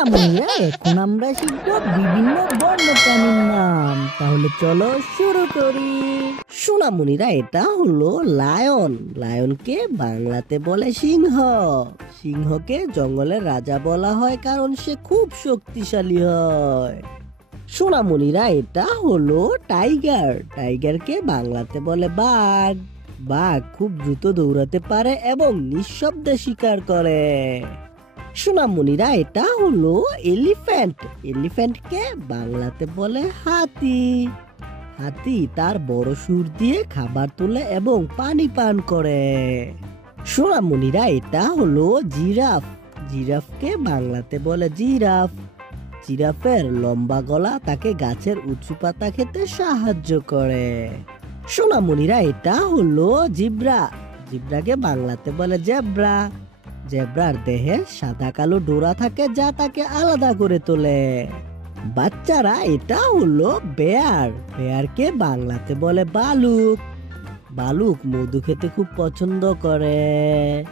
সোনামণিরা এখন আমরা শিখব বিভিন্ন বন্য প্রাণীর নাম। তাহলে চলো শুরু করি। সোনামণিরা এটা হলো লায়ন। লায়নকে বাংলাতে বলে সিংহ। সিংহকে জঙ্গলের রাজা বলা হয় কারণ সে খুব শক্তিশালী হয়। সোনামণিরা এটা হলো টাইগার। টাইগারকে বাংলাতে বলে বাঘ। বাঘ খুব দ্রুত দৌড়াতে পারে এবং নিঃশব্দে শিকার করে। সোনামণিরা এটা হলো এলিফ্যান্ট। এলিফ্যান্টকে বাংলাতে বলে হাতি। হাতি তার বড় সুর দিয়ে খাবার তোলে এবং পানি পান করে। সোনামণিরা এটা হলো জিরাফ। জিরাফকে বাংলাতে বলে জিরাফ। জিরাফের লম্বা গলা তাকে গাছের উঁচু পাতা খেতে সাহায্য করে। সোনামণিরা এটা হলো জিব্রা। জিব্রাকে বাংলাতে বলে জেব্রা। জেব্রার দেহে সাদা কালো ডোরা থাকে যা তাকে আলাদা করে তোলে। বাচ্চারা এটা হলো বেয়ার। বেয়ারকে বাংলাতে বলে বালুক। বালুক মধু খেতে খুব পছন্দ করে।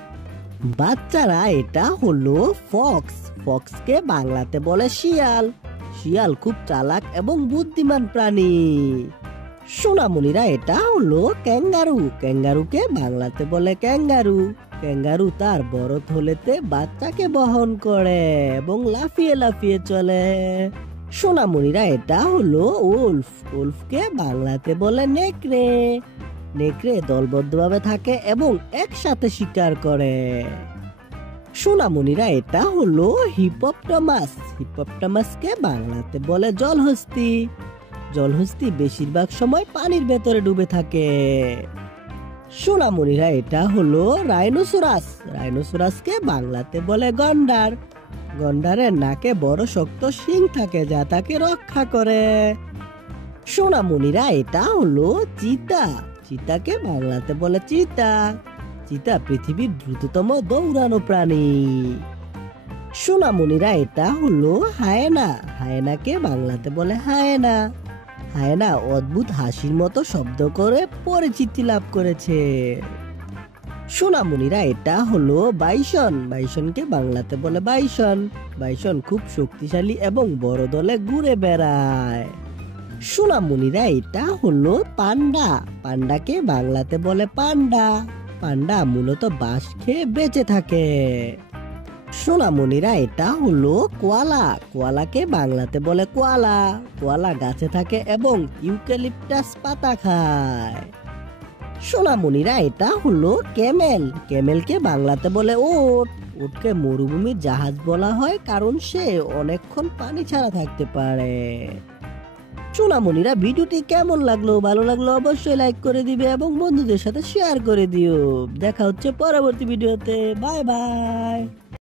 বাচ্চারা এটা হলো ফক্স। ফক্সকে বাংলাতে বলে শিয়াল। শিয়াল খুব চালাক এবং বুদ্ধিমান প্রাণী। সোনামণিরা এটা হলো ক্যাঙ্গারু। ক্যাঙ্গারুকে বাংলাতে বলে ক্যাঙ্গারু। ক্যাঙ্গারু তার বড় থলেতে বাচ্চাকে বহন করে এবং লাফিয়ে লাফিয়ে চলে। সোনামণিরা এটা হলো উল্ফ। উল্ফকে বাংলাতে বলে নেকড়ে। নেকড়ে দলবদ্ধভাবে থাকে এবং একসাথে শিকার করে। সোনামণিরা এটা হলো হিপোপটামাস। হিপোপটামাসকে বাংলাতে বলে জলহস্তী। জলহস্তী বেশিরভাগ সময় পানির ভেতরে ডুবে থাকে। সোনামণিরা এটা হলো রাইনোসরাস। রাইনোসরাসকে বাংলাতে বলে গন্ডার। গন্ডারের নাকে বড় শক্ত শিং থাকে যা তাকে রক্ষা করে। সোনামণিরা এটা হলো চিতা। চিতাকে বাংলাতে বলে চিতা। চিতা পৃথিবীর দ্রুততম দৌড়ানো প্রাণী। সোনামণিরা এটা হলো হায়েনা। হায়েনাকে বাংলাতে বলে হায়েনা। হায়েনা অদ্ভুত হাসির মতো শব্দ করে পরিচিতি লাভ করেছে। সোনামণিরা এটা হলো বাইসন। বাইসনকে বাংলাতে বলে বাইসন। বাইসন খুব শক্তিশালী এবং বড় দলে ঘুরে বেড়ায়। সোনামণিরা এটা হলো পান্ডা। পান্ডাকে বাংলাতে বলে পান্ডা। পান্ডা মূলত বাঁশ খেয়ে বেঁচে থাকে। সোনামণিরা এটা হলো কোয়ালা। কোয়ালাকে বাংলাতে বলে কোয়ালা। কোয়ালা গাছে থাকে এবং ইউক্যালিপটাস পাতা খায়। সোনামণিরা এটা হলো ক্যামেল। ক্যামেলকে বাংলাতে বলে উট। উটকে মরুভূমির জাহাজ বলা হয় কারণ সে অনেকক্ষণ পানি ছাড়া থাকতে পারে। সোনামণিরা ভিডিওটি কেমন লাগলো? ভালো লাগলো অবশ্যই লাইক করে দিবে এবং বন্ধুদের সাথে শেয়ার করে দিও। দেখা হচ্ছে পরবর্তী ভিডিওতে। Bye bye.